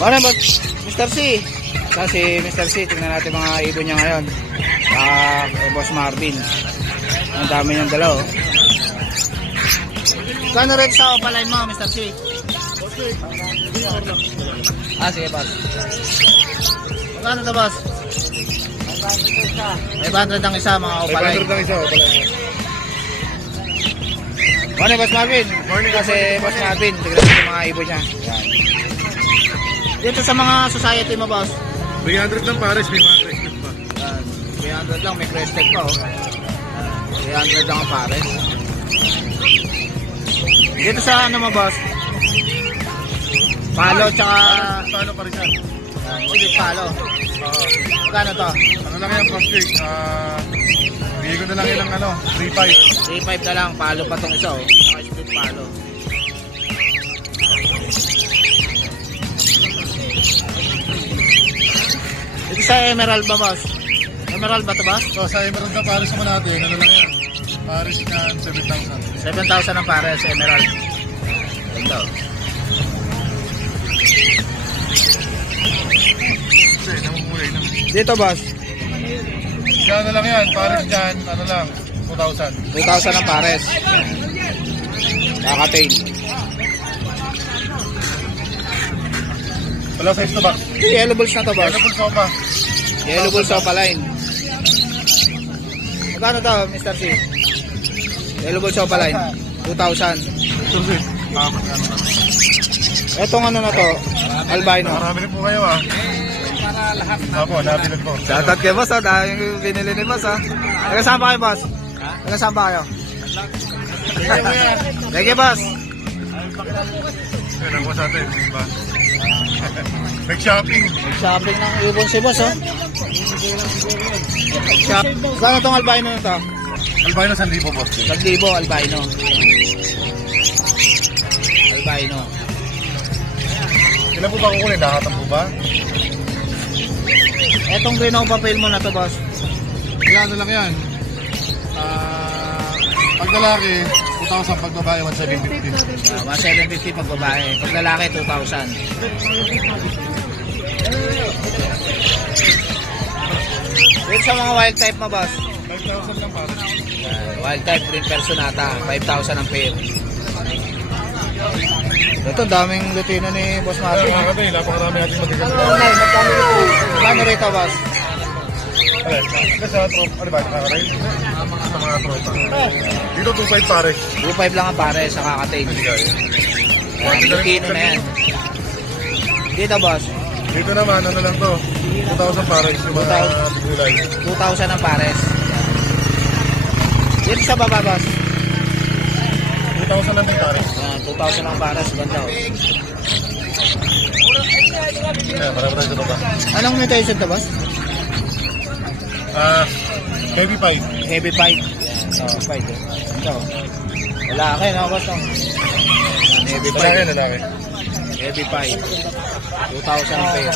Ano ba, Mr. C? Kasi Mr. C, tingnan natin mga ibon niya ngayon. Boss Marvin. Ang dami niyang dala, oh. Kano rin sa opalay mo, Mr. C? Sige, boss. Magkano to, boss? 500 ang isa, mga opalay. 500 ang isa, opalay. Morning, Boss Marvin. Morning, Kasi Boss Marvin, tignan natin mga ibon niya. Yan. Dito sa mga society mo, boss. 300 ng pares, may mga crested pa. Yan. 300 lang, may crested pa, oh. 300 lang ang pares. Dito sa ano mo, boss? Palo, tsaka... Paano pa rin yan? Ulit palo. Oo. Magkano to? Ano lang yan, plastic? Bigay ko na lang yan ng 3.5. 3.5 na lang, palo pa tong isa, oh. Saka split palo. Dito sa emerald ba, boss? Emerald ba to, boss? So, sa emerald na pares naman natin, ano lang yan? Pares yan, 7,000. 7,000 ang pares, emerald. Ganda, oh. Kasi, namumulay naman. Dito, boss? Yan na lang yan, pares dyan, ano lang, 2,000. 2,000 ang pares. Kaka-tail. Wala sa to box. Yellow balls na to, boss. Ano po sopa? Yellow balls sa opaline. Magkano to, Mr. C? Yellow balls sa opaline. 2,000. Tursi. Apat yan. Etong ano na to, albino. Marami rin po kayo Para lahat Apo, nabilad po. shoutout kay boss, ha. Dahil yung binili ni boss, ha. Taga-saan ba kayo, boss? Taga-saan ba kayo? Thank you, boss. Yan ang po sa atin, diba? Nag-shopping. Shopping ng ibon si boss, oh. Gano'n tong albino na to? Albino 1,000 po, boss. 1,000 albino. Albino. Ilan po ba kukunin? Nakatan po ba? Etong green ako papel mo na to, boss. Ilan na lang yan? Pag lalaki, 2,000. Pag babae, 1,750. 1,750 pag babae. Pag lalaki, 2,000. Dito sa mga wild type mo, boss. 5,000 lang pa. Wild type green personata, 5,000 ang pair. Ito, daming lutino ni Boss Marvin. Napakarami natin magaganda. Magkano rito, boss? Sa tropa, ano ba? Nakakaray? Sa mga tropa. Dito 2,500 pares. 2,500 lang ang pare sa kakatail. Yan, lutino na yan. Dito, boss. Dito naman, ano lang to? 2,000 pares. Yung mga gulay. 2,000 ang pares. Dito sa baba, boss. 2,000 lang din pares. Yan, 2,000 ang pares. Ganda, oh. Marami sa baba. Anong mutation to, boss? Heavy 5. Heavy pipe. Yan, oh, pipe. Ito. Lalaki, no, boss, no? Yan, heavy pipe. Lalaki, lalaki. Heavy pipe. 2,000 ang pair.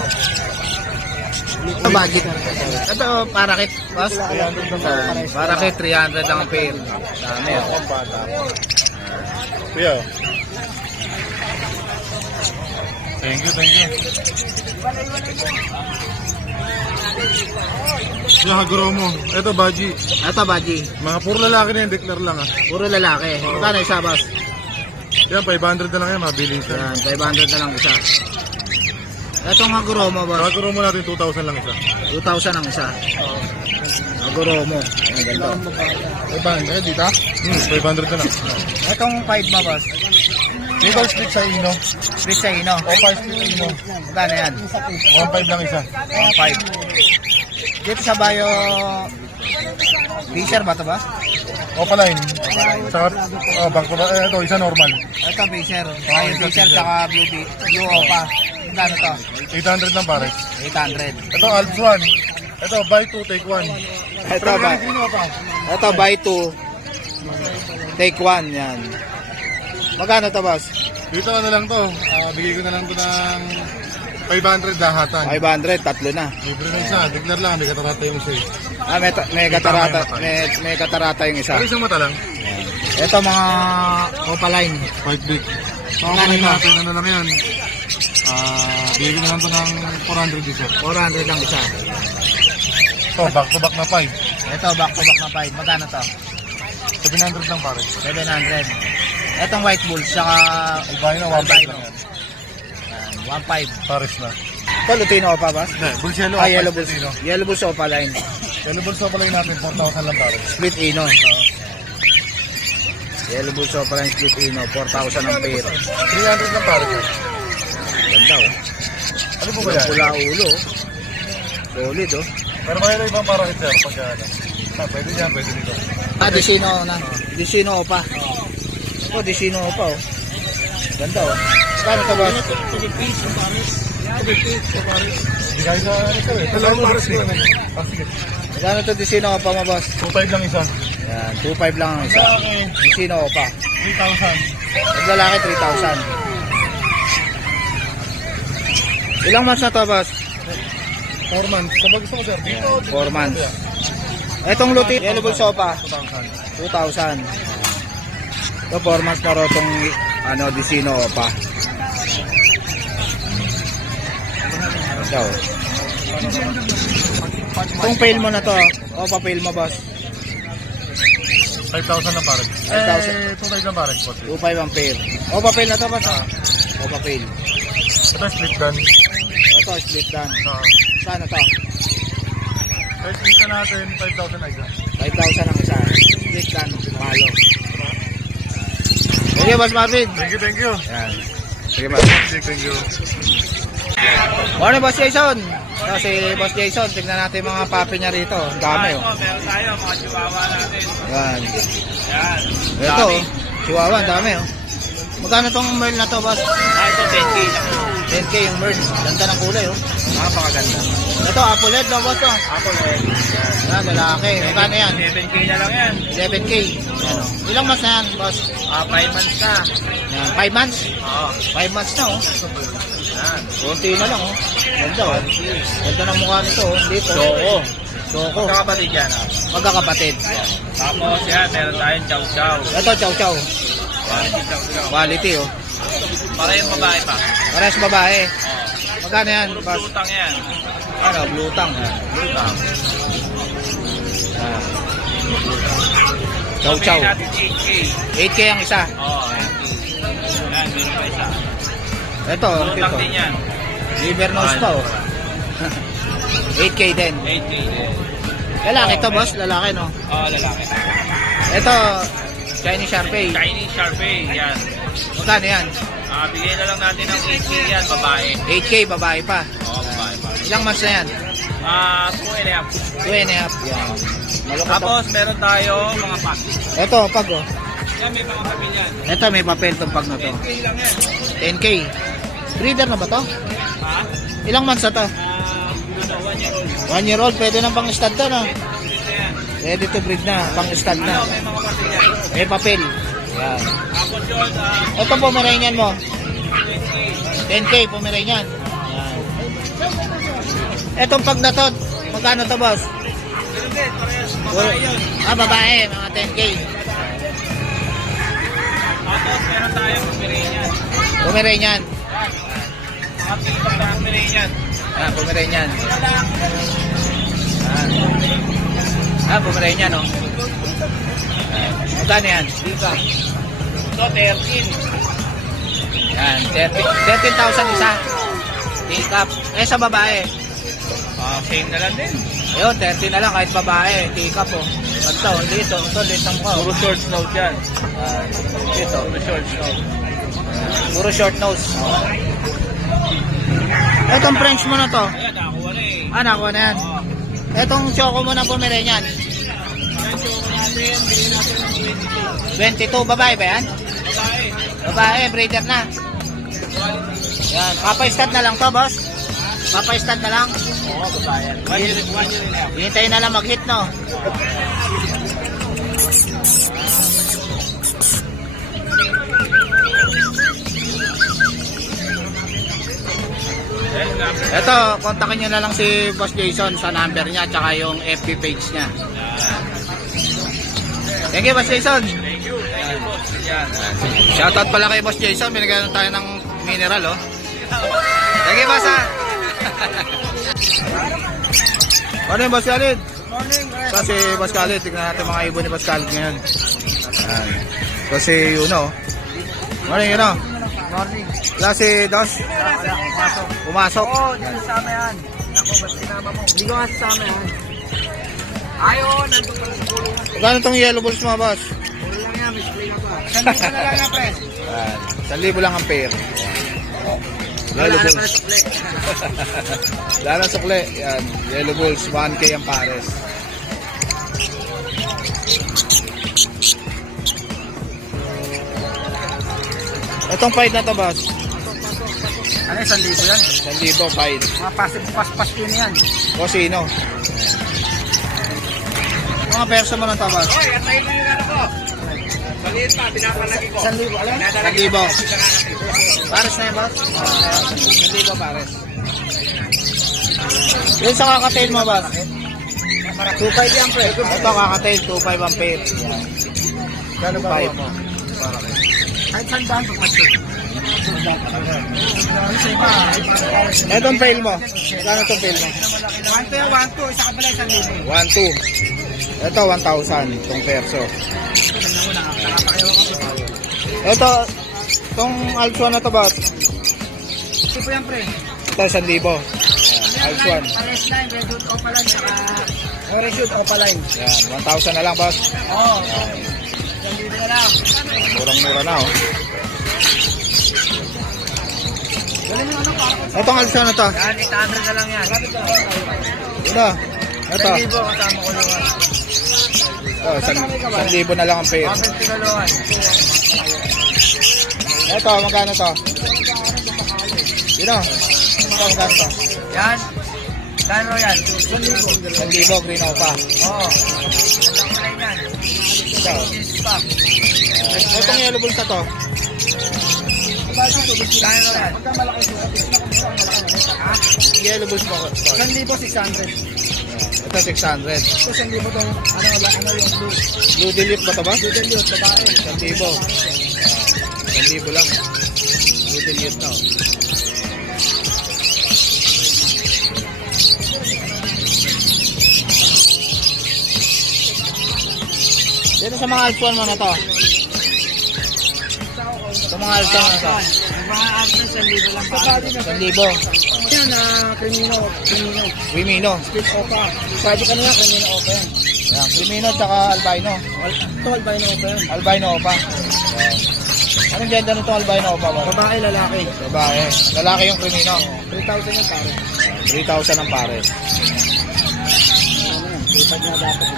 Ito, budget. Ito, parakit, boss. Parakit, 300 lang ang pair. Dami, oh. Kuya. Thank you, thank you. Yung haguro mo. Ito, Baji. Ito, baji. Mga puro lalaki na yan, declare lang Puro lalaki. Magkano isa, boss? Yan, 500 na lang yan, mabilis yan. Yan, 500 na lang isa. Itong Haguromo, boss. Haguro mo natin 2,000 lang isa. 2,000 ang isa. Haguromo. Ang ganda. 500 dito? 500 na lang. Itong 5 mo, boss. Legal split sa Ino. Split sa ino. O 5 split sa Ino. Magkano yan? 1,500 lang isa. 1,500. Dito sa Bayo, Fisher ba ito, boss? Opaline. Saka, bangko ba? Ito, isa normal. Ito, Fisher. Bayo Fisher, tsaka Blue Opa. Magkano to? 800 lang pares. 800. Ito, Alps 1. Ito, buy 2, take 1. Ito ba? Ito, buy 2. Take 1, yan. Magkano to, boss? Dito ano lang to, bigay ko na lang to ng 500 lahatan. 500, tatlo na. Libre na isa, declare lang, may katarata yung isa. May katarata, may katarata yung isa. Pero isang mata lang. Ito mga Opaline. White big. So, Magkano kunin to? natin, ano lang yan. Bigyan ko na lang ito ng 400 dito. 400 lang isa. So, back to back na 5. Ito, back to back na 5. Magkano to? 700 lang pare. 700. Etong white bulls, saka Albino, 1.5 lang yan. 1.5. Paris na. Ito, Lutino pa ba? Hindi, bulls yellow. Ah, yellow bulls. Ino. Yellow bulls opa line. Yellow bulls pa pala natin, 4,000 lang pare. Split Ino. Yellow bulls opa line, split Ino. 4,000 ang pair. 300 lang pare. Ganda oh. Ano po ba yan? Pula ulo. Oh. Solid oh. Pero mayroon ibang para sir, pagka ano. Pwede dyan, pwede dito. Ah, Disino na. Disino opa. Oh, Disino opa oh. Ganda oh. Kano to ba? Hindi kayo sa ano sir eh. Talagang pares na. Ah, sige. Kano to Disino opa mo boss? 2.5 lang isa. Yan, 2.5 lang ang isa. Disino opa. 3,000. Pag lalaki 3,000. Ilang months na to boss? 4 months. Kapag gusto ko sir, dito. 4 months. Etong luti, yellow bull sopa, 2,000. 2,000. Ito 4 months na ro itong ano, Disino opa. Ito. Itong pail mo na to, opa pail mo boss. 5,000 lang pare. 5,000. 2,000 lang pare. 2.5 ang pail. Opa pail na to boss. Opa pail. Ito split gun. Ito split dan. Saan to? Kahit kita natin, 5,000 na isa. 5,000 ang isa. Split dan, palo. Sige boss Marvin. Thank you. Yan. Sige boss. Thank you. Morning Boss Jason. So, si Boss Jason, tignan natin yung mga papi niya rito. Ang dami oh. Meron tayo, mga chihuahua natin. Yan. Yan. Ito oh. Chihuahua, ang dami oh. Magkano tong merl na to boss? Ito 10K lang. 10K yung merl. Ganda ng kulay oh. Napakaganda. Ito, apple head no boss oh. Apple head. Yan, lalaki. Magkano yan? 7K na lang yan. 11K. Yan oh. Ilang months na yan boss? 5 months na. Yan, 5 months? Oo. 5 months na oh. Yan. Kunti na lang oh. Ganda oh. Ganda ng mukha nito oh. Dito. Soko. Soko. Magkakapatid yan. Magkakapatid. Tapos yan, meron tayong chow chow. Ito, chow chow. Chow chow. Quality oh. Para yung babae pa. Parehas babae. Magkano yan? Puro Boss? blutang yan. Ano, blutang. Blutang. Ah. Chow chow. Sabihin natin 8K. 8K ang isa. Oo. Yan, meron pa isa. Ito, Blutang din yan. liver nose pa oh. 8K din. 8K din. Lalaki to boss, lalaki no. Oo, lalaki. Ito, Chinese Sharpei. Chinese Sharpei. Yan. Magkano yan? Bigyan na lang natin ng 8K yan, babae. 8K, babae pa. Oo, babae pa. Ilang months na yan? 2 and a half. 2.5. Yan. Malukot to. Tapos, meron tayo mga pack. Ito, pag oh. Yan, may mga papel yan. Ito, may papel tong pag na to. 10K lang yan. 10K. Breeder na ba to? Ha? Ilang months na to? 1 year old. 1 year old, pwede nang pang stud to no? Ito yan. Ready to breed na, pang stud na. May mga papel yan. May papel. Yan. Tapos yun, Ito Pomeranian mo. 10K. 10K Pomeranian. Yan. Etong pag na to, magkano to boss? Pero din, parehas. Babae yun. Babae, mga 10K. Tapos, meron tayo Pomeranian. Pomeranian. Mga pilipag na Pomeranian. Ah, Pomeranian. Ito lang. Ah, Pomeranian oh. Magkano yan? Dito. Ito, 13. Yan, 13,000 isa. Teacup. Eh, sa babae. Same na lang din. Ayun, 30 na lang kahit babae. Teacup oh. Ito, dito. Ito, dito ang mukha. Puro short snout yan. Dito. Puro short snout. Puro short nose. Etong French mo na to. Ayan, nakakuha na eh. Ah, nakuha na yan. Etong choco mo na Pomeranian. Yan, show ko natin. Bili natin ng 22, babae ba yan? 22. Babae. Babae, breeder na. Yan, papa-stud na lang to, boss. Papa-stud na lang. Oo, babae. 1 year and a half. Hintayin na lang mag-hit, no? Ito, kontakin nyo na lang si Boss Jason sa number niya tsaka yung FB page niya. Thank you, Boss Jason. Thank you, boss. Yan. Shoutout pala kay Boss Jason. Binigyan tayo ng mineral, oh. Sige, boss ha. Ano yung boss Khalid? Kasi boss Khalid, tignan natin mga ibon ni boss Khalid ngayon. Ayan. Kasi yun o. Morning yun o. Morning. Klase dos. Pumasok. Oo, dito sa amin yan. Ako, ba't sinama mo? Hindi ko nga sasama yan. Ayaw, nandun pa sa kulungan. Magkano tong yellow balls mo boss? Puro lang yan, misplay na pa. Sandito na lang yan, pre. Ayan. 1,000 lang ang pair. Yellow Wala na balls. pala sukli. Wala na sukle. Yan. Yellow balls. 1K ang pares. Itong fight na to boss. Ano yung 1,000 yan? 1,000 fight. Mga passive paspas yun yan. O sino? Mga perso mo na to boss. Hoy, antayin mo yung ano ko. Maliit pa, pinapalagi ko. 1,000, alam? Pinadalagi 1,000. ko kasi sa kanan ko. Pares na yun boss? 1,000 pares. Yun sa kakatail mo boss. 2,500 yan, pre. Ito kakatail. 2,500 ang pair. Gano'n ba 2,500. mo? Kahit saan daan to, pasok. Itong pail mo. Magkano itong pail mo? 1,2 yan, 1,2. Isa ka pala, 1,000. 1,200. Ito 1,000 itong perso. Ito, itong Alpha na to boss. Ito po yan, pre. Ito 1,000. Alpha. Pares line, red hood, opaline, saka orange hood, opaline. Yan, 1,000 na lang boss. Oo. 1,000 na lang. Murang-mura na oh. Galing yung ano pa. Itong Alpha na to. Yan, 800 na lang yan. Ito. Ito. 1,000 kasama ko naman. Ito, 1,000 na lang ang pair. 150 kalungan. Ito, magkano to? Sino? Ito, magkano to? Yan. Kano yan? 1,000 green opa. Oo. Ang kulay yan. Ito. Cheese pa. Itong yellow balls na to. Kano yan? Ha? Yellow balls mo. 1,600. Ito 600. Ito 1,000 tong ano yung blue. Blue delete ba to ba? Blue del yun, babae. 1,000. 1,000 lang. Blue delete na oh. Dito sa mga alpha mo na to. Sa mga alpha mo na to. Yung mga actions, 1,000 lang pa. 1,000. Yan na Crimino. Wimino. Split opa. Pwede ka na yan, Crimino opa yan. Yan, Wimino tsaka albino. Ito, albino opa yan. Albino opa. Yan. Anong gender nito albino opa mo? Babae, lalaki. Babae. Lalaki yung Crimino. 3,000 yung pare. 3,000 ang pares. Ipad na dapat.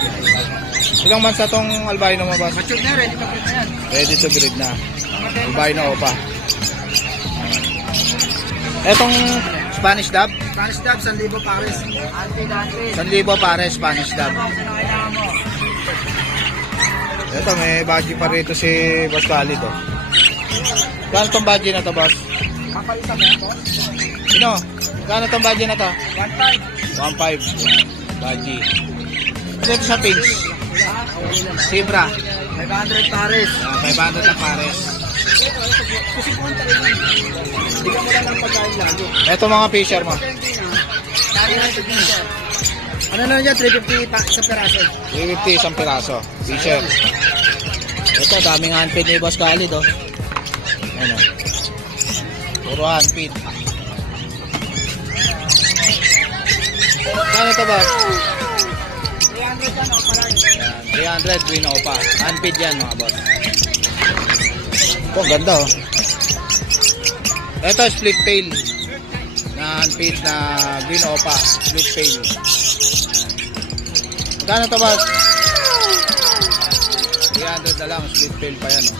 Ilang months na tong albino mo boss? Mature na, ready to print na yan. Ready to breed na. Albino opa. Etong Spanish dab? Spanish dab, 1,000 pares. Ante. 1,000 pares Spanish dab. Kailangan mo. Ito may badge pa rito si Boss Khalid oh. Kano tong badge na to boss? Papalitan mo ako. Sino? Kano tong badge na to? 1,500. 1,500. Badge. Ito sa pins. Zebra. 500 pares. 500 ang pares. Kasi punta rin yan. Bigyan mo lang ng pagkain lagi. Ito mga fisher mo. Lagi lang ito din siya. Ano na yan? 350 pa sa peraso. 350 isang piraso. Fisher. Ito daming handpid ni Boss Khalid oh. Ano? Puro handpid. Kano to boss? 300 yan o pala. 300 green opa. Handpid yan mga boss. Ito, ang ganda oh. Ito, split tail. Na handpid na green opa. Split tail. Magkano to boss? 300 na lang. Split tail pa yan oh.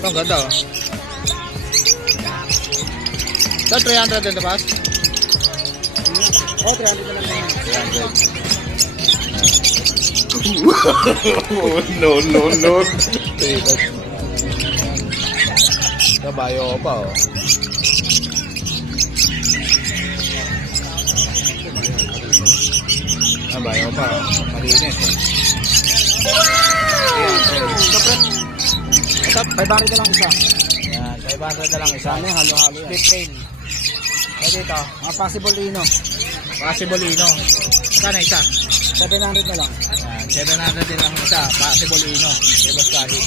Ito, ang ganda oh. Ito, 300 din to boss? Oh, 300 na lang yan. 300. No. Kabayo ko pa oh. Kabayo ko pa oh. Malinis oh. Ito, 500 na lang isa. yan, 500 na lang isa. Ano, halo-halo yan. Split pain. Eh dito, Mga possible ino. possible ino. Magkano isa? 700 na lang. Yan, 700 din lang isa, possible ino. Kay Boss Khalid.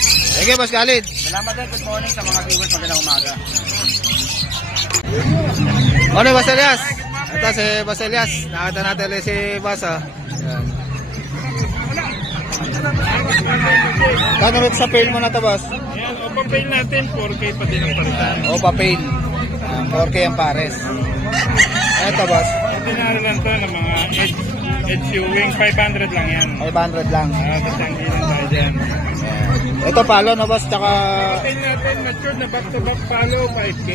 Sige, Boss Khalid. Salamat din. Good morning sa mga viewers. Magandang umaga. Ano, Boss Elias? Ito si Boss Elias. Nakita natin ulit si Boss, oh. Yan. Kano ulit sa pail mo na to, Boss? Ayan, open pail natin, 4K pa din ang palitan. Opa pail. 4K ang pares. Ito, Boss. Ordinary lang to ng mga edge U-wing, 500 lang yan. 500 lang. Tatanggi lang tayo dyan. Ito palo, no, Boss? Tsaka Pail natin, matured na back-to-back palo, 5K.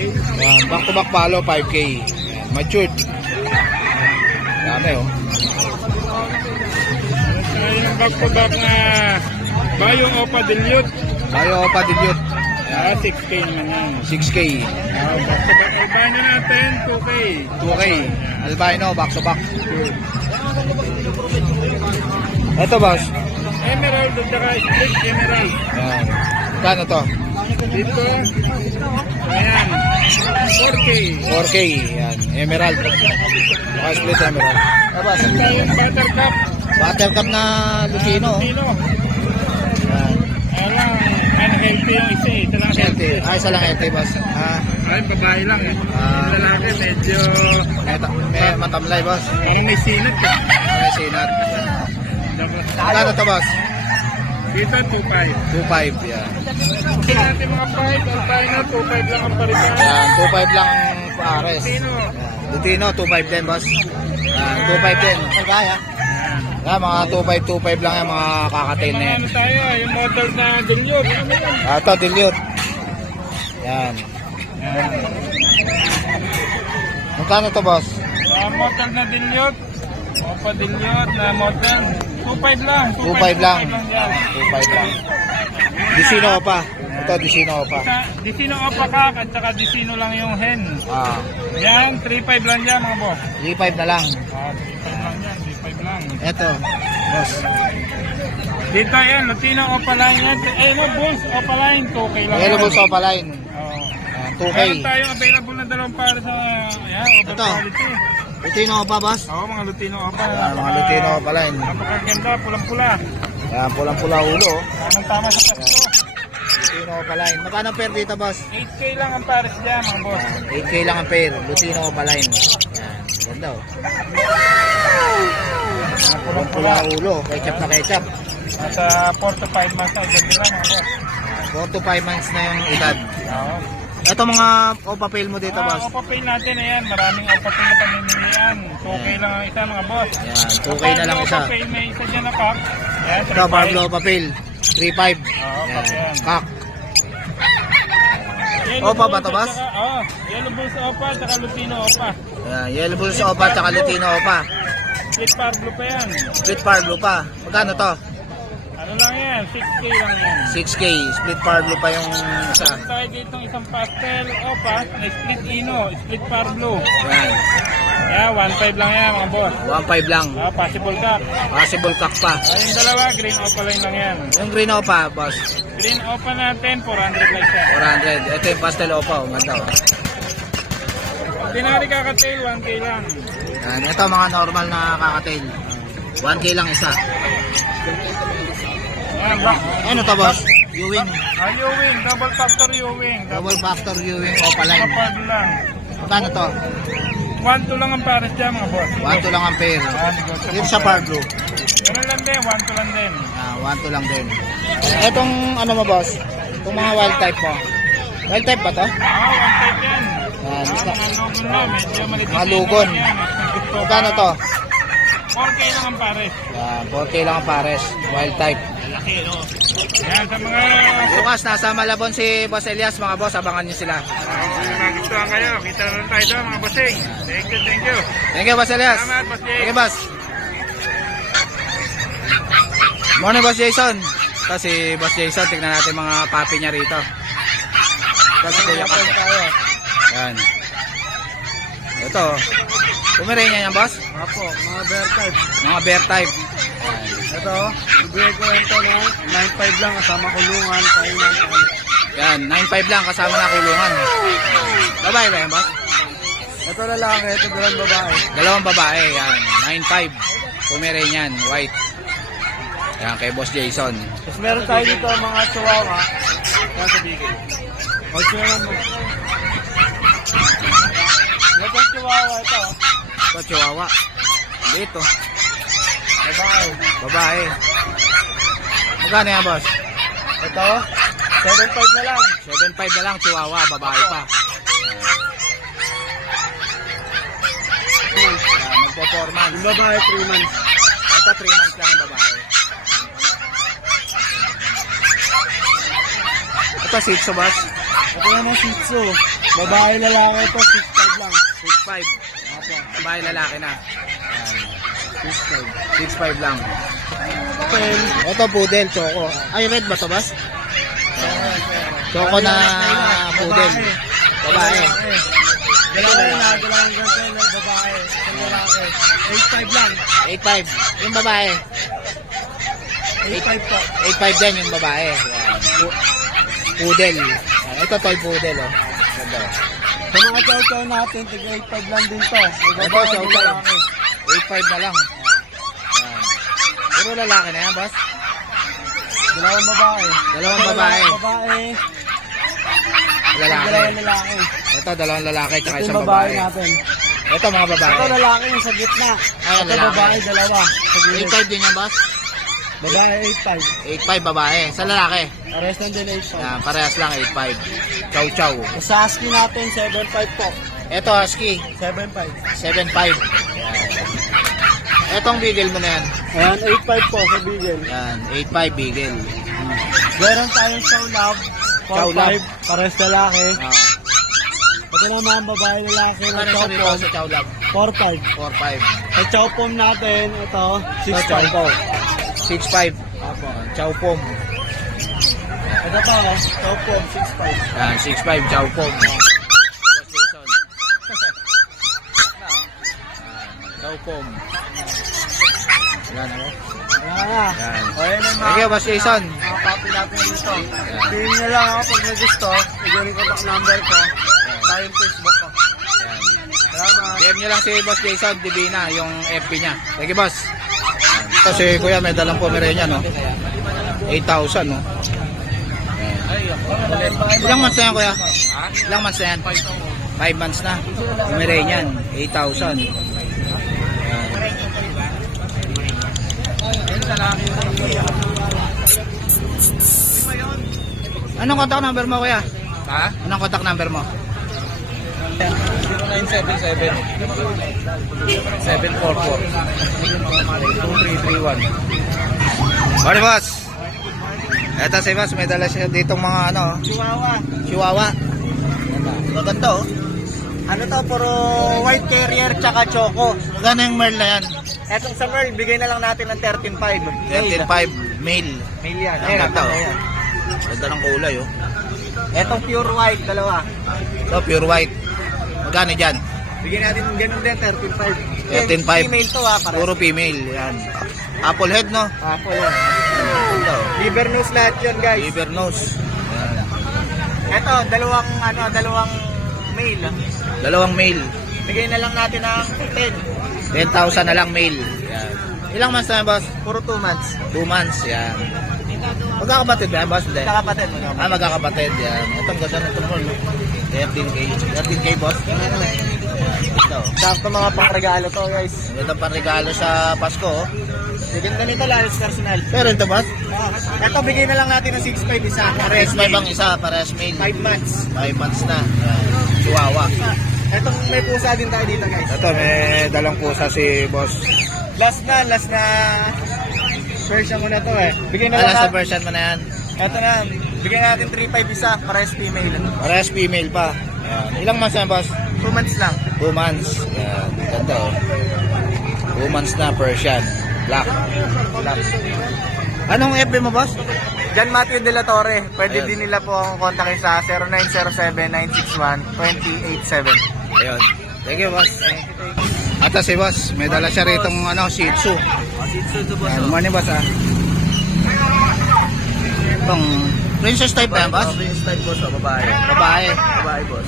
back to back palo, 5K. Yan, matured. Dami, oh. Yung back-to-back na Bayong Opa Dilute, Tayo, Opa Dilute. 6K naman yan. 6K. Back-to-back albino natin, 2K. 2K. Albino, back to back. Ito, Boss. Emerald at saka split emerald. Yan. Kano to? Dito, ayan, 4K. 4K. Yan. Emerald. Saka split emerald. Ito, Boss. Yung buttercup, Buttercup na Lucino. Tino. Yan. Alam, unhealthy yung isa eh. Ito lang Healthy. healthy. Ay, isa lang healthy, Boss. Ay, babae lang eh. Ah. Yung lalaki medyo, May matamlay, Boss. parang may sinat eh. May sinat. Yan. Kano to, Boss? Dito, 2.5. 2.5. Yan. Ito natin mga 5, ang tayo na 2.5 lang ang palitan. Yan. 2.5 lang pares. Tino. Lutino, 2.5 din, Boss. Yan. 2.5 din. Kaya. Yan, mga 2.5 lang yan, mga kakatail na Mga yan. ano tayo, yung model na dilute. Ano yan? Ito, dilute. Yan. Magkano to, Boss? Model na dilute. Opa dilute na model. 2.5 lang. 2.5 lang. yan. 2.5 lang. Disino pa. Ito, Disino pa. Disino Opa Kak at saka Disino lang yung hen. Ah, Yan, 3.5 lang yan mga boss. 3.5 na lang. 3.5 lang yan, 3.5 lang. Ito, Boss. Dito yan, Latino Opa Line yan. Eh, mo bulls Opa Line, 2K lang. Yellow Bulls Opa Line. Oo. 2K. Meron tayong available na dalawang para sa yan, over Ito. quality. Lutino pa, Boss. Oo, mga Lutino Opa. Yan, mga Lutino Opa Line. Napakaganda, pulang-pula. Yan, pulang-pula ulo. Tama sa pasto. Lutino Opa Line. Magkano pair dito, Boss? 8K lang ang pares dyan mga boss. 8K lang ang pair. Lutino Opa Line. Yan, ganda, oh. Pulang-pula ulo. Ketchup na ketchup. Nasa 4 to 5 months na ganda lang mga boss. 4 to 5 months na yung edad. Oo. Ito mga Opa pail mo dito, Boss. Opa pay natin, ayan. Maraming opa pay na pamimilian. 2K lang ang isa mga boss. Yan, 2K na lang isa. Opa pay, may isa dyan na pack. Ayan, Ito, Pablo Opa pail. 3.5. Oo, Yan, yan. kak. Yellow Opa ba Bulls to, at boss? saka- Oo, Yellow Bulls Opa at saka Lutino Opa. Yan, Yellow Bulls Opa, tsaka Lutino Opa. Split Parblo pa yan. Split Parblo pa. Magkano to? Ano lang yan, 6K lang yan. 6K. Split Parblo pa yung isa. Tayo dito isang pastel Opa, na split Ino, split Parblo. Yan. Yeah, 1.5 lang yan mga boss. 1.5 lang. Possible ka. Possible kak pa. Yung dalawa, green Opa line lang yan. Yung green Opa, Boss. Green Opa natin, 400 lang siya. 400. Ito yung pastel Opa. Oh, ganda, oh. Tinari kakatail, 1K lang. Yan. Ito mga normal na kakatail. 1K lang isa. Ayan, back. Ano to, Boss? Ewing. U-wing, double factor U-wing. Double factor Ewing Opa line. Kapag lang. Magkano to? 1-2 lang ang pares dyan mga boss. 1 lang ang pair. Negotiable Yung sa pa. Parblo. Ganun lang din, 1-2 lang din. 1 lang din. Etong ano mo, Boss? Itong mga wild type mo. Wild type ba to? One type yan. Yan. Mga lugon na, medyo maliit. Mga lugon. Magkano to? 4K lang ang pares. Yan, 4K lang ang pares. Wild type. Laki, no? Yan, sa mga Bukas, nasa Malabon si Boss Elias, mga boss. Abangan nyo sila. nagustuhan kayo, kita na lang tayo doon mga bossing. Thank you, thank you. Thank you, Boss Elias. Salamat, Boss Jay. Thank you, Boss. Morning, Boss Jason. Ito si Boss Jason. Tignan natin mga papi niya rito. Ito si Kuya Pat. Yan. Ito. Pumiray niya yan, Boss? Apo, mga bear type. Mga bear type. Yan. Ito, ibigay ko ito na 9.5 lang kasama kulungan. Yan, 9.5 lang kasama na kulungan. Babae ba yan, boss? Ito lalaki, ito dalawang babae. Dalawang babae, yan. 9.5. Pomeranian, white. Yan, kay Boss Jason. Tapos meron tayo dito mga chihuahua. Yan sa bigay. O, chihuahua mo. Ito chihuahua ito. Ito, chihuahua. Dito. Babae. Babae. Magkano yan, boss? Ito, 7.5 na lang. 7.5 na lang, chihuahua, babae pa. Yan, magpo 4 months. Yung babae, 3 months. Ito, 3 months lang ang babae. Ito, Shih Tzu, boss. Ito naman Shih Tzu. Babae lalaki ito, 6.5 lang. 6.5. Apo, Babae, lalaki na. 6.5. 6.5 lang. Pen. Ito, poodle, choco. Ay, red ba ito, boss? Choco na poodle. Babae. Dalawa na, dalawang ganito na babae. Isang lalaki. 8.5 lang. 8.5. Yung babae. 8.5 po. 8.5 din yung babae. Yan. Poodle. Yan. Ito, toy poodle, oh. Ganda. Sa mga chow-chow natin, tiga 8.5 lang din to. May Ito, babae, chow-chow. lalaki. 8.5 na lang. Yan. Puro lalaki na yan, boss. Dalawang babae. Dalawang babae. Babae. Lalaki. Dalawang lalaki. Ito, dalawang lalaki, tsaka Ito isang yung babae babae. natin. Ito, mga babae. Ito lalaki yung sa gitna. Ay, Ito lalaki. babae, dalawa. Sa gilid. 8.5 din yan, boss. Babae, 8.5. 8.5 babae. Sa lalaki. Pares lang din 8.5. Yan, parehas lang 8.5. Chow chow. Sa ASCII natin, 7.5 po. Ito, husky. 7.5. 7.5. Etong beagle mo na yan. Ayan, 8.5 po sa Beagle. Yan, 8.5 beagle. Meron tayong Chow Love. Chow Love. 4.5. Pares lalaki. Ah. Ito naman, babae lalaki na Ano Chow sa rito Pom. sa chow lab? 4.5. 4.5. Sa Chow Pom natin, ito, 6.5 po. 6.5. Apo. Chow pom. Ito pa, oh. Chow Pom, 6.5. Yan, 6.5 chow pom. Boss Jason. Chow pom. Yan, ano? Wala na. Yan. O, yan ang Thank you, Boss Jason. Mga copy natin dito. Tingin nyo lang ako pag may gusto. Ito yung contact number ko. Tayong Facebook ko. Yan. Salamat. DM nyo lang si Boss Jason Divina, yung FB niya. Thank you, boss. Ito si Kuya, may dalang Pomeranian, no? 8,000, no? Ilang months na yan, Kuya? Ilang months na yan? 5 months na. Pomeranian, 8,000. Anong contact number mo, Kuya? Ha? Anong contact number mo? 0977 744 2331. Morning, boss. Eto si boss, may dala siya ditong mga ano, Chihuahua. chihuahua. Maganda, oh. Ano to, puro white carrier tsaka choco. Maganda yung Merl na yan. Etong sa Merl, bigay na lang natin ng 13.5. 13.5 male. Mail yan. Ang ganda, oh. Ganda ng kulay, oh. Etong pure white, dalawa. Ito, pure white. Magkano dyan? Bigyan natin ng ganun din, 13.5. 13.5. Female to ha, para. Puro female. Yan. Apple head, no? Apo yan. Ganda, oh. Liver nose lahat yun, guys. Liver nose. Eto, dalawang male. Dalawang male. Bigay na lang natin ng 10. 10,000 na lang male. Yan. Ilang months na yan, boss? Puro 2 months. 2 months. Yan. Magkakapatid ba yan, boss? Hindi. Kakapatid mo Ah, magkakapatid. Yan. Ito, ang ganda ng tumol. 13K. 13K, boss. Ito. Sakto mga pangregalo to, guys. Ito pang regalo sa Pasko, oh. Ganda nito, lalo sa personal. Pero ito, boss? Ito, bigay na lang natin ng 6.5 isa. Parehas may bang isa, parehas male. 5 months. 5 months na. Yan. Chihuahua. Etong may pusa din tayo dito, guys. Ito, may dalang pusa si boss. Last na version mo na to eh. Bigay na lang Sa natin. version mo na yan. Eto na, bigay natin 3.5 isa, parehas female. Parehas female pa. Yan. Ilang months na, boss? 2 months lang. 2 months. Yan. Ganda, oh. 2 months na Persian. Black. Anong FB mo, boss? John Matthew De La Torre. Pwede Ayun. din nila po akong kontakin sa 0907-961-2087. Ayun. Thank you, boss. Thank you. Ata si boss, may dala siya ritong ano, Shih Tzu. Shih Tzu to boss. Yan, morning boss Itong princess type ba yan boss? Princess type boss, babae. Babae. Babae boss.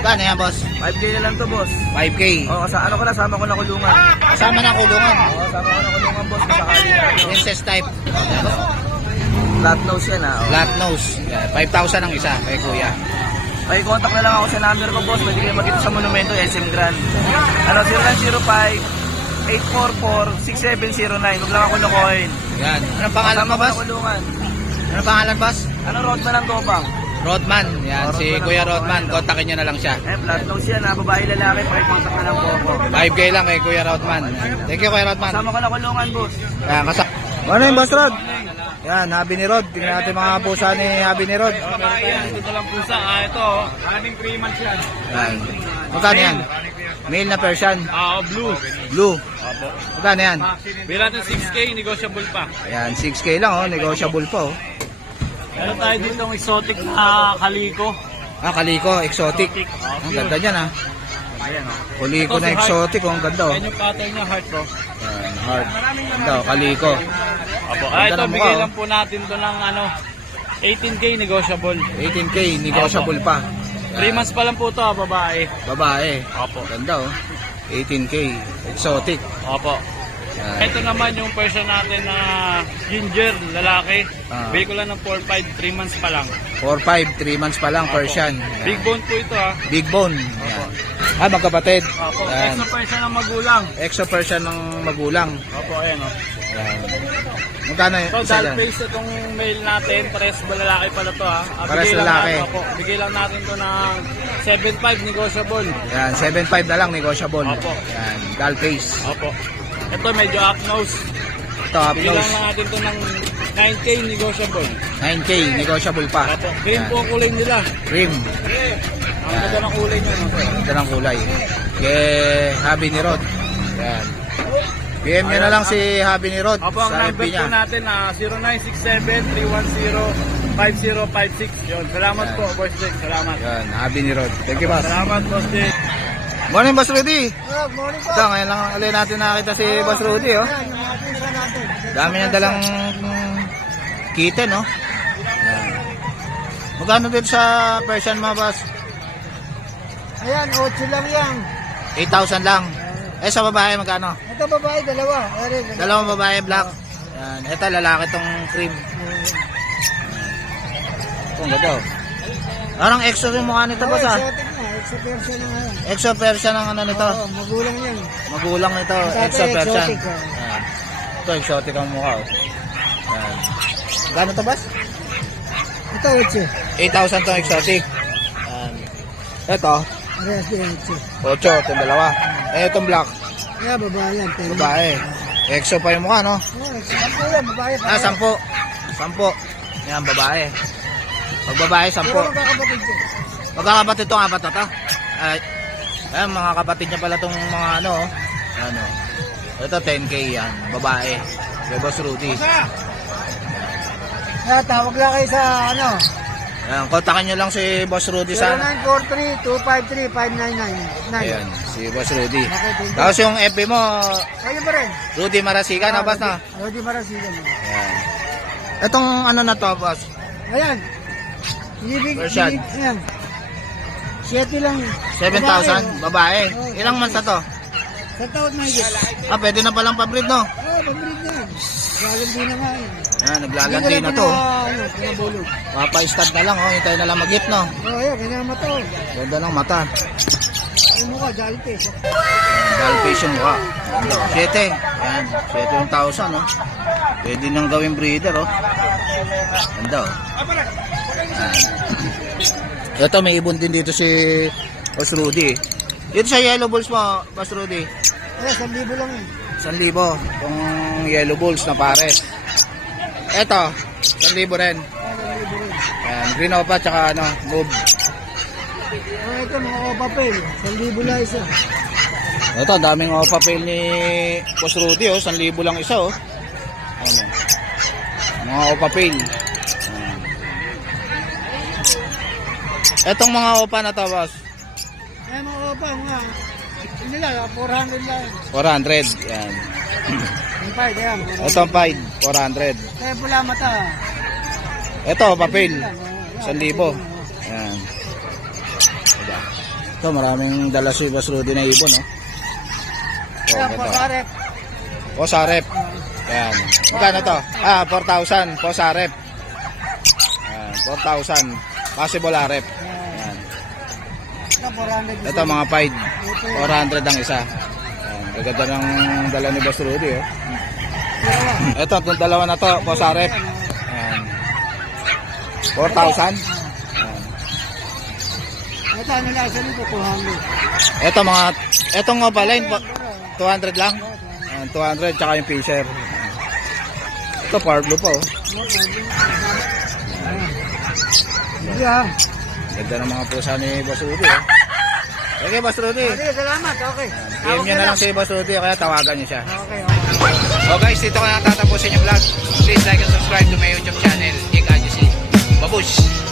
Gano yan boss? 5K na lang to boss. 5K. Oo, sa ano ko na, sama ko na kulungan. Kasama na kulungan. Oo, sama ko na kulungan boss, masakali na. Princess type. Flat nose yan ha. Flat nose. Yan, 5,000 ang isa kay kuya. May contact na lang ako sa number ko boss. Pwede kayo magkita sa Monumento, SM Grand. Ano, 0905-844-6709. Huwag lang ako lokohin. Yan. Anong pangalan mo Kasama ko boss? na kulungan. Anong pangalan boss? Ano, Rodman ang topang? Rodman. Yan, si Rodman Kuya ang Rodman. topang. Kontakin nyo na lang siya. Flat nose yan ha. Babae lalaki, contact na lang po ako. 5K lang kay Kuya Rodman. Thank you Kuya Rodman. Kasama ko na kulungan boss. Yan, ano yung boss Rod? Yan, Habi ni Rod. Tingnan natin mga pusa ni Habi ni Rod. Babae yan, ito lang pusa. Ito, aning 3 months yan. Yan. Magkano yan? Male na Persian. Blue. Blue. Opo. Magkano yan? Bila ng 6K, negotiable pa. Yan, 6K lang oh. Negotiable pa oh. Meron tayo dito ng exotic na kaliko. Ah, kaliko, exotic. Ang ganda niyan ah. Ayan o. Kaliko na exotic oh. Ang ganda oh. Yan yung pattern niya, heart bro. Yan, hard. Ganda oh, kaliko. Opo. Ganda Ito, ng mukha, bigay oh. lang po natin to ng 18K negotiable. 18K, negotiable pa. 3 months pa lang po to, babae. Babae. Opo. Ganda oh. 18K, exotic. Opo. Yan. Ito naman yung person natin na ginger, lalaki. Ah. Bigay ko lang ng 4-5, 3 months pa lang. 4-5, 3 months pa lang, Persian. Yan. Big bone po ito ha. Big bone. Yan. Ah, magkapatid. Opo. Yan. Extra person ng magulang. Exo Persian ng magulang. Opo, ayan o. Yan. Magkano So, isa doll dyan? face itong male natin. Pares ba lalaki pala to ha? Pares Bigay lang lalaki. natin, opo. Bigay lang natin to ng 7.5 negotiable. Yan, 7.5 na lang, negotiable. Opo. Yan, doll face. Opo. Ito medyo up nose. Ito, up Bigay lang nose. natin to ng 9K negotiable. 9K, negotiable pa. Opo. Green Yan. po ang kulay nila. Cream. Ang ganda ng kulay niya. No? Ganda ng kulay. Kay Habi ni Rod. Yan. PM nyo na lang si Habi ni Rod Opo, ang sa FB number niya. po natin 0967-310-5056. Yun, salamat Yan. po, Boss Dick. Salamat. Yan, Habi ni Rod. Thank you, boss. Salamat, Boss Dick. Morning, Boss Rudy. Morning po. Ito, ngayon lang ulit natin nakita si Boss Rudy, oh. Yan, yung mga pinsa natin. Dami niyang dalang kitten, no? Yan. Magkano din sa Persian mo, boss? Ayan, 8 lang yan. 8,000 lang. Eh, sa babae, magkano? Ito babae, dalawa. Dalawang babae, black. Yan. Ito, lalaki tong cream. Itong ganda, oh. Parang exo yung mukha nito, boss, ah. Exotic na, exo Persian na ngayon. Exo Persian ang ano nito. Oo, magulang yan. Magulang nito, Tatay, exo Persian. exotic, oh. Yan. Ito, exotic ang mukha, oh. Yan. Gano'n to, boss? Ito, 8. 8,000 tong exotic. Yan. Ito, Parehas din, 8. 8, itong dalawa. Eh, itong black, Kaya babae yan. babae. Exo pa yung mukha, no? Oo, 10 yan, babae. Ah, 10. 10. Yan, babae. Pag babae, 10. Pero magkakapatid ko. Magkakapatid itong apat na to. Ay, ayan, mga kapatid niya pala itong mga ano, oh. Ano. Ito, 10K yan. Babae. Kay Boss Rudy. Kaya tawag lang kayo sa ano. Ayan, kontakin nyo lang si Boss Rudy sa... 0943-253-5999. Ayan, si Boss Rudy. Okay, thank you. Tapos yung FB mo, Kayo pa rin. Rudy Marasigan, na, boss, na? Rudy Marasigan. Ayan. Itong ano na to, boss? Ayan. Persian. Ayan. 7 lang. 7,000, babae. Ilang months na to? Sa taon na higit. Ah, pwede na palang pabreed, no? Oo, pabrid na yan. Lalandi na nga yan. Ayan, naglalandi na to. Pinabulog. Papa-start na lang, oh. Hintay na lang mag-hit, no? Oo, ayan. Kinama to. Ganda ng mata. Yung mukha, jalpes. Doll face yung mukha. 7. Ayan, 7,000, no? Pwede nang gawing breeder, oh. Ganda, oh. Ayan. Ito, may ibon din dito si Boss Rudy. Dito sa yellow balls mo, Boss Rudy. Ayan, 1,000 lang yan. 1,000 itong yellow balls na pares. Ito, 1,000 rin. Ayan, green opa tsaka ano, move. Ito, mga opapel. 1,000 lang isa. Ito, daming opa pail ni Boss Rudy, oh. 1,000 lang isa, oh. Ano, mga opa pail. Ayan. Etong mga opa na to, boss. Ayan, mga opa, mga Hindi lang, 400 lang. 400. Yan. Yung 5, yan. Ito ang Pied, 400. Kaya pula mata. Ito, papel. Yan, 1,000. Yan. Diba? Ito, maraming dala si Boss Rudy na ibon, no? Kaya ito. pasarep. Posarep. Yan. Magkano to? 4,000. Posarep. Yan, 4,000. Possible arep. Yan. Ito, 400. Ito, mga Pied. 400 ang isa. Yan. Gaganda ng dala ni Boss Rudy, oh. Ito, itong dalawa na to, Posarep. Yan. 4,000. Yan. Ito, ano lang, sa nito, 200. Ito, etong opaline, 200 lang. Yan, 200, tsaka yung Fisher. Ito, power blue pa, oh. Hindi ah. Ganda ng mga pusa ni Boss Rudy, oh. Okay, Boss Rudy. Okay, salamat. Okay. PM nyo na lang si Boss Rudy, kaya tawagan nyo siya. Okay, okay. So guys, dito ko na tatapusin yung vlog. Please like and subscribe to my YouTube channel. Ika Babush!